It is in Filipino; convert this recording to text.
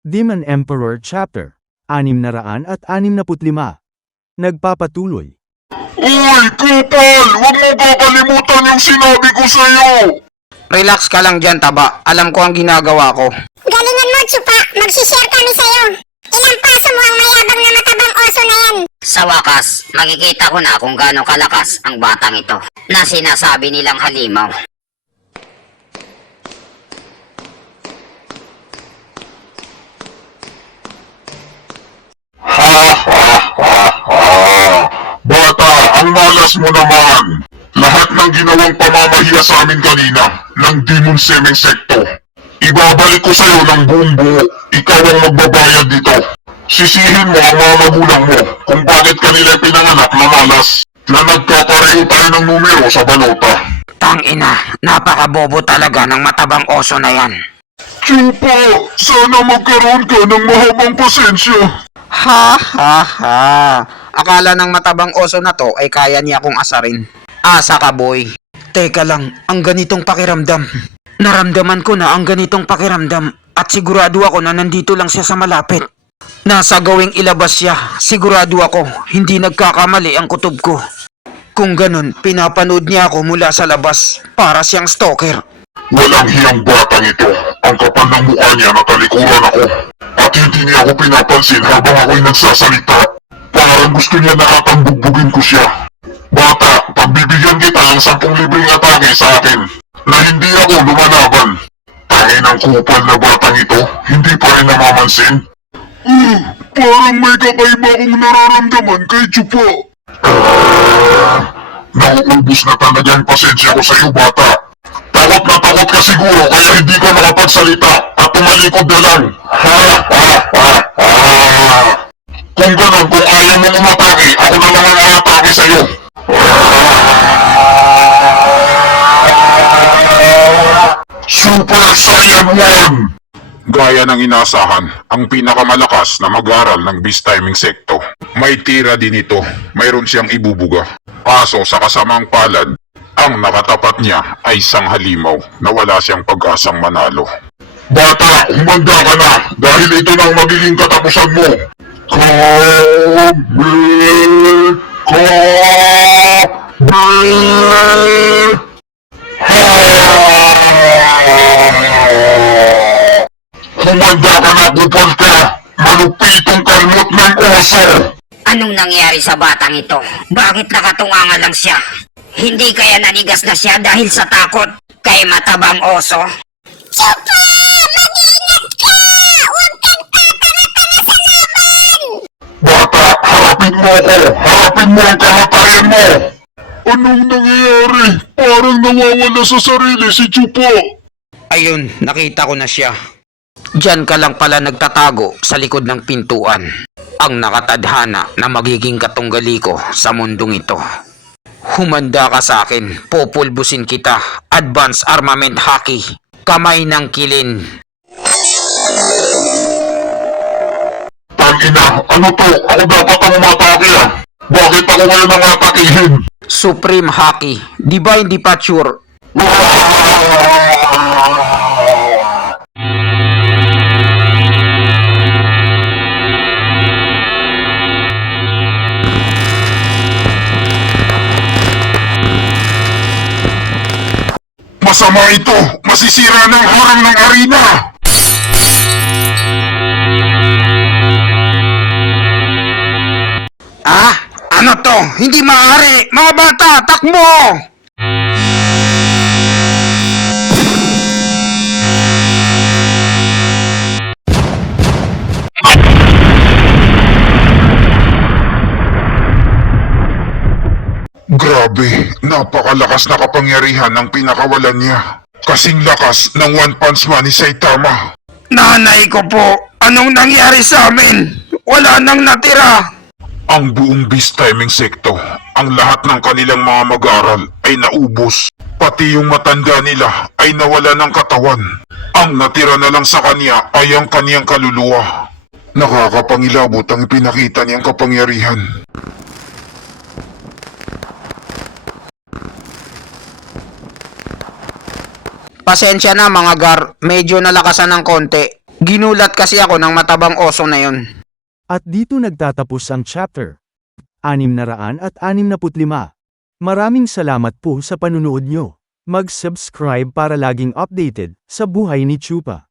Demon Emperor Chapter 665. Nagpapatuloy. Uy, kupal! Huwag mo kakalimutan yung sinabi ko sa'yo! Relax ka lang dyan, Taba. Alam ko ang ginagawa ko. Galingan mo, Chupa. Magsishare kami sa'yo. Ilang paso mo ang mayabang na matabang oso na yan. Sa wakas, makikita ko na kung gaano kalakas ang batang ito na sinasabi nilang halimaw. Bata, ang malas mo naman! Lahat ng ginawang pamamahiya sa amin kanina ng Demon Semeng Sekto, ibabalik ko sa'yo ng buong buo. Ikaw ang magbabayad dito. Sisihin mo ang mga magulang mo kung bakit kanila pinanganak na malas na nagkakareho tayo ng numero sa balota. Tangina, napakabobo talaga ng matabang oso na yan. Chupa, sana magkaroon ka ng mahabang pasensya. Ha ha ha. Akala ng matabang oso na to ay kaya niya akong asarin. Asa ka, boy. Teka lang, ang ganitong pakiramdam. Naramdaman ko na ang ganitong pakiramdam at sigurado ako na nandito lang siya sa malapit. Nasa gawing ilabas siya, sigurado ako, hindi nagkakamali ang kutob ko. Kung ganun, pinapanood niya ako mula sa labas, para siyang stalker. Walang hiyang batang ito. Ang kapal ng mukha niya natalikuran ako. At hindi niya ako pinapansin habang ako'y nagsasalita. Parang gusto niya na atang bugbugin ko siya. Bata, pagbibigyan kita ng 10 libreng atake sa akin na hindi ako lumalaban. Tangin ang kupal na batang ito, hindi pa rin namamansin. Parang may kakaiba akong nararamdaman kay Chupa. Nauubos na talaga ang pasensya ko sa'yo, bata. Takot na takot ka siguro kaya hindi ka nakapagsalita at tumalikod na lang. Kung ganun, kung ayaw mong umatake, ako na lang ang atake sa'yo. Super Saiyan 1! Gaya ng inasahan, ang pinakamalakas na mag-aral ng Beast Timing Sekto. May tira din ito, mayroon siyang ibubuga. Kaso sa kasamang palad, ang nakatapat niya ay isang halimaw na wala siyang pag-asang manalo. Bata, humanda ka na dahil ito na ang magiging katapusan mo. Humanda ka na, kupal ka! Malupitong kalmot ng oso! Anong nangyari sa batang ito? Bakit nakatunganga lang siya? Hindi kaya nanigas na siya dahil sa takot kay matabang oso? Chupa! Mag-iingat ka! Huwag kang tatanga-tanga sa laban! Bata, harapin mo ako! Harapin mo ang kamatayan mo! Anong nangyayari? Parang nawawala sa sarili si Chupa! Ayun, nakita ko na siya. Diyan ka lang pala nagtatago sa likod ng pintuan. Ang nakatadhana na magiging katunggali ko sa mundong ito. Humanda ka sa akin, populbusin kita. Advance Armament Haki. Kamay ng kilin. Tangina, ano to? Ako dapat ang umatake ah! Bakit ako ngayon ang atakihin? Supreme Haki. Divine Departure. Masama ito! Masisira ng harang ng arena! Ah? Ano to? Hindi maaari! Mga bata, takbo! Grabe, napakalakas na kapangyarihan ng pinakawalan niya. Kasing lakas ng One Punch Man ni Saitama. Nanay ko po, anong nangyari sa amin? Wala nang natira. Ang buong Beast Timing Sekto, ang lahat ng kanilang mga mag-aral ay naubos. Pati yung matanda nila ay nawala ng katawan. Ang natira na lang sa kanya ay ang kaniyang kaluluwa. Nakakapangilabot ang ipinakita niyang kapangyarihan. Pasensya na mga gar, medyo nalakasan ng konti. Ginulat kasi ako ng matabang oso na yon. At dito nagtatapos ang chapter 665. Maraming salamat po sa panunood nyo. Mag-subscribe para laging updated sa buhay ni Chupa.